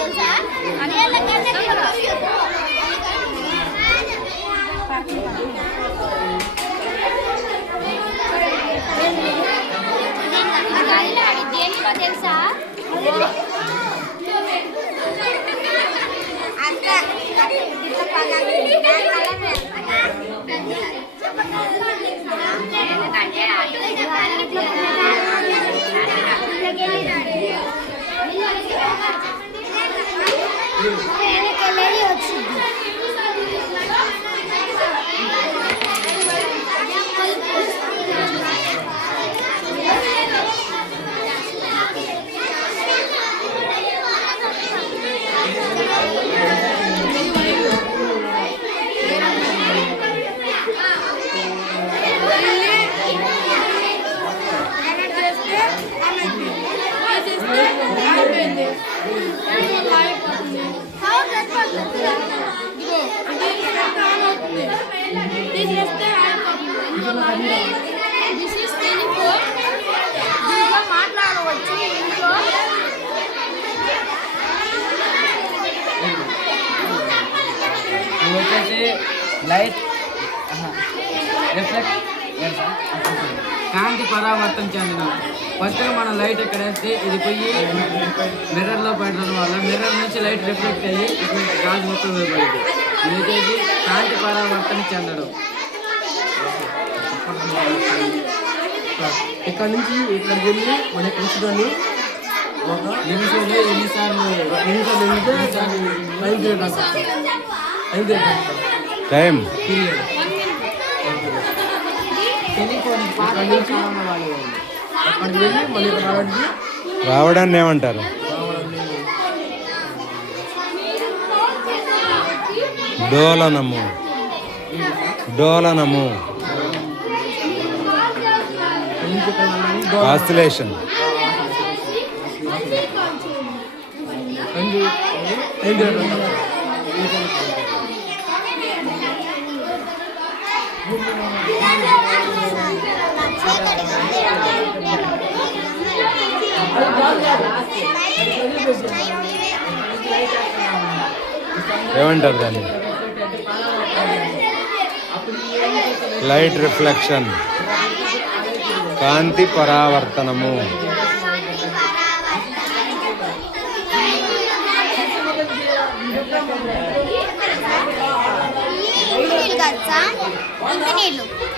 తెలుసా మాట్లాడవచ్చు ఇంట్లో వచ్చేసి లైట్ రిఫ్లెక్ట్ కాంతి పరావర్తన చెందడం. ఫస్ట్ మనం లైట్ ఇక్కడ వేస్తే ఇది పోయి మిర్రర్లో పడడం వల్ల మిర్రర్ నుంచి లైట్ రిఫ్లెక్ట్ అయ్యి గాజు మొత్తం వేయబడింది. ఇది వచ్చేసి కాంతి పరావర్తన చెందడం. ఇక్కడ నుంచి ఇక్కడికి వెళ్ళి మన కృషిదాన్ని ఒక నిమిషంలో ఎన్నిసార్లు టైం టెలిఫోన్ అక్కడికి వెళ్ళి మళ్ళీ రావడానికి రావడాన్ని ఏమంటారు? డోలనము. డోలనము ఆసిలేషన్. ఏమంటారు దాన్ని? లైట్ రిఫ్లెక్షన్, కాంతి పరావర్తనము.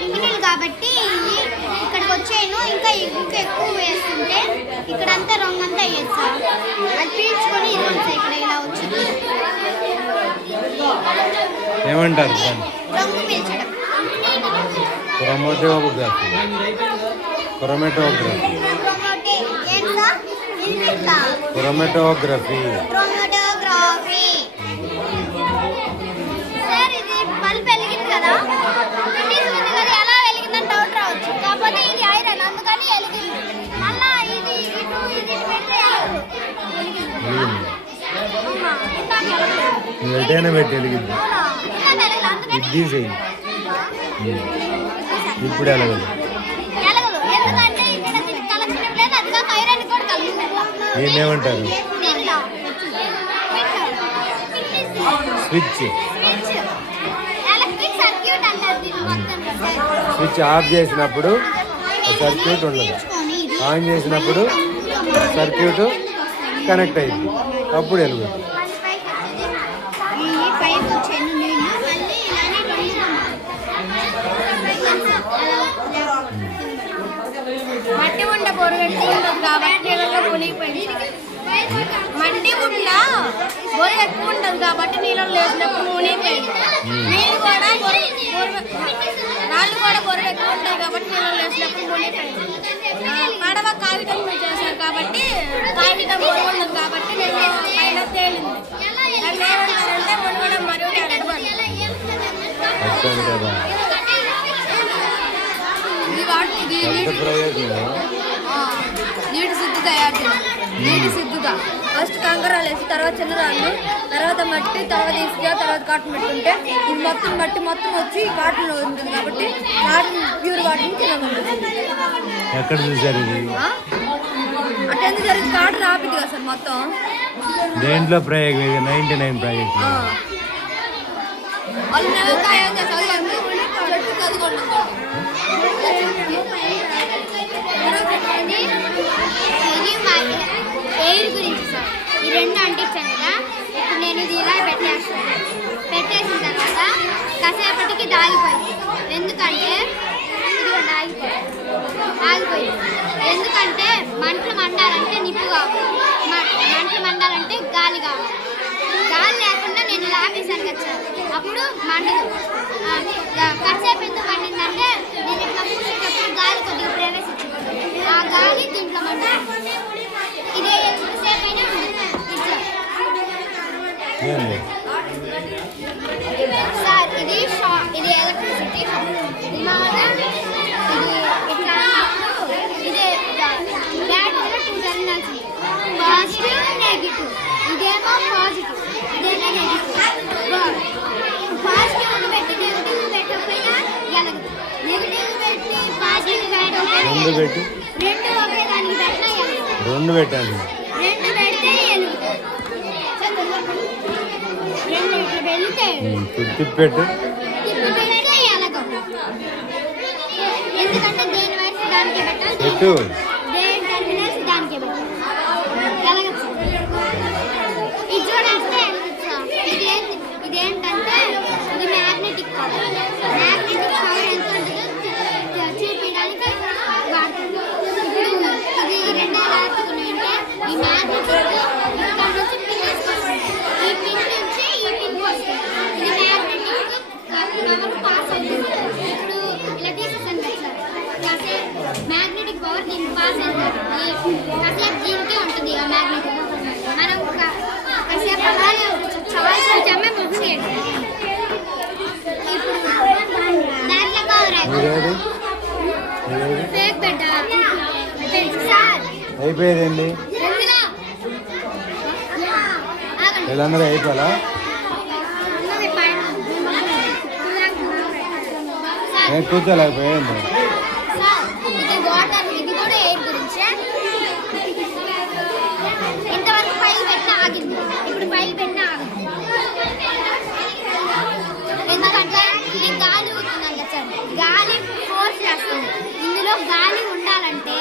ఇంగినీళ్ళు కాబట్టి ఇక్కడికి వచ్చాను. ఇంకా ఎక్కువ వేస్తుంటే ఇక్కడంతా రంగు అంతా వేస్తా, అది పీల్చుకొని ఇది వస్తాయి ఇక్కడ ఇలా వచ్చింది. ఏమంటారు దాన్ని? రంగు పీల్చడం. Chromatography. Chromatography. Chromatography. Chromatography. Sir ఇది బల్బ్ వెలిగింది కదా, ఎలా వెలిగిందని డౌట్ రావచ్చు. కాకపోతే ఇది ఐరన్, అందుకని వెలిగింది. మళ్ళా ఇది ఇటు ఇది పెడితే ఎటైనా పెట్టి వెలిగింది. ఇప్పుడు ఎలాగదు? ఎందుకంటే ఇక్కడ కలెక్షన్ లేదు, అది కాక ఐరన్ కూడా కలుగుతుంది. నేనేమంటారు? స్విచ్. ఎలక్ట్రిక్ సర్క్యూట్ అంటారు దీన్ని మొత్తం. స్విచ్ ఆఫ్ చేసినప్పుడు సర్క్యూట్ ఉండదు, ఆన్ చేసినప్పుడు సర్క్యూట్ కనెక్ట్ అయింది, అప్పుడు వెలుగుతుంది. మట్టి ఉండ బొరగెట్టు ఉండదు కాబట్టి నీళ్ళలో మునిగిపోయింది. మట్టి ఉండ బొర ఎక్కువ ఉండదు కాబట్టి నీళ్ళలో లేచినప్పుడు మునిగిపోయింది. నీళ్ళు కూడా రాళ్ళు కూడా బొర ఎక్కువ ఉంటాయి కాబట్టి నీళ్ళలో లేచినప్పుడు మునిగిపోయింది. పడవ కాగితం చేశారు కాబట్టి కాగితం బొర ఉండదు కాబట్టి నేను పైన తేలింది. దాన్ని ఏమంటారంటే మునగడం మరియు నీటి శుద్ధి తయారు చేయాలి. నీటి శుద్ధిత ఫస్ట్ కంకరాలు వేసి, తర్వాత చిన్నరాళ్ళు, తర్వాత మట్టి, తర్వాత ఇసుక, తర్వాత కాటన్ పెట్టుకుంటే ఇది మొత్తం మట్టి మొత్తం వచ్చి కాటన్లో ఉంటుంది కాబట్టి కాటన్ ప్యూర్ వాటర్ని తినగలుగుతుంది. ఎక్కడ చూసారు ఇది? అంటే ఎందుకు జరిగింది? కాటన్ ఆపిద్ది కదా సార్ మొత్తం. దేంట్లో ప్రయోగం ఇది 99 ప్రాజెక్ట్ వాళ్ళు నిలబడతాయి ఏం చేస్తారు చెట్టు చదువుకోండి ఇది మా ఎయిర్ గురించి సార్ ఈ రెండు అంటించాను కదా ఇప్పుడు నేను ఇది ఇలా పెట్టేస్తాను పెట్టేసిన తర్వాత కాసేపటికి దాగిపోయింది ఎందుకంటే ఇదిగోండి ఆగిపోయింది ఎందుకంటే మంటలు మండాలంటే నిప్పు కావాలి మంటలు మండాలంటే గాలి కావాలి గాలి లేకుండా నేను ఇలా ఆపేసాను కదా సార్ అప్పుడు మండదు కాసేపు ఎందుకు మండిందంటే నేను ఇట్లా పూసేటప్పుడు గాలి కొద్దిగా ప్రవేశించింది ఆ గాలి దీంట్లో మండదు ఇదే సేఫ్ అయినా ఏంది సార్ ఇది ఇది ఎలక్ట్రిసిటీ ఇది మామూలుగా ఇది ఇట్లా ఇదే బ్యాటరీలో 2 టెర్మినల్స్ పాజిటివ్ నెగిటివ్ ఇదేమో పాజిటివ్ ఇదేమో నెగిటివ్ పాజిటివ్ పెట్టి నెగిటివ్ పెట్టకపోయినా ఎలగదు నెగిటివ్ పెట్టి పాజిటివ్ పెట్టకపోయినా రెండు పెట్టి రెండు ఒకే దానికి పెట్టినా ఎలగదు రెండు పెట్టాను రెండు పెడితే ఎలుగుతాయి రెండు ఇట్లా వెళ్తే తిప్పెట్టు ఇప్పుడు పెడితే ఎలగదు ఎందుకంటే దేని వయసు దానికి పెట్టాలి పెట్టు దేని టెర్మినల్స్ దానికి పెట్టాలి ఎలగదు ఇది చూడండి ఇదేంటంటే ఇది మ్యాగ్నెటిక్ పవర్ ఎంత ఉంటుందో చూపించడానికి వాడుతుంది ఇప్పుడు ఇది రెండు ఎలా ఎత్తుకున్నాయంటే ఈ మ్యాగ్నెటిక్ ఇక్కడ నుంచి పిన్ వేసుకొస్తుంది ఈ పిన్ నుంచి ఈ పిన్ వస్తుంది ఇది మ్యాగ్నెటిక్ పవర్ పాస్ అవుతుంది ఇప్పుడు ఇలా తీసేసాను కదా సార్ కాసేపు మ్యాగ్నెటిక్ పవర్ దీనికి పాస్ అవుతుంది కాసేపు దీనికి ఉంటుంది ఆ మ్యాగ్నెటిక్ మనం కాసేపు అలానే చెమ్మె ముగ్గురు ఇప్పుడు దాంట్లో కవర్ మీరేది ఫేక్ పెట్ట సార్ అయిపోయేదండి ఎందులో ఆగండి వీళ్ళందరూ అయిపోయాలా ఉన్నది పైన సార్ నేను కూర్చోలేకపోయింది సార్ ఇది వాటర్ ఇది కూడా ఎయిర్ గురించే ఇంతవరకు పైకి పెట్టిన ఆగింది ఇప్పుడు పైకి పెట్టిన ఆగింది ఎందుకంటే ఇది గాలి ఊరుతున్నాం కదా సార్ గాలి ఫోర్స్ చేస్తుంది ఇందులో గాలి ఉండాలంటే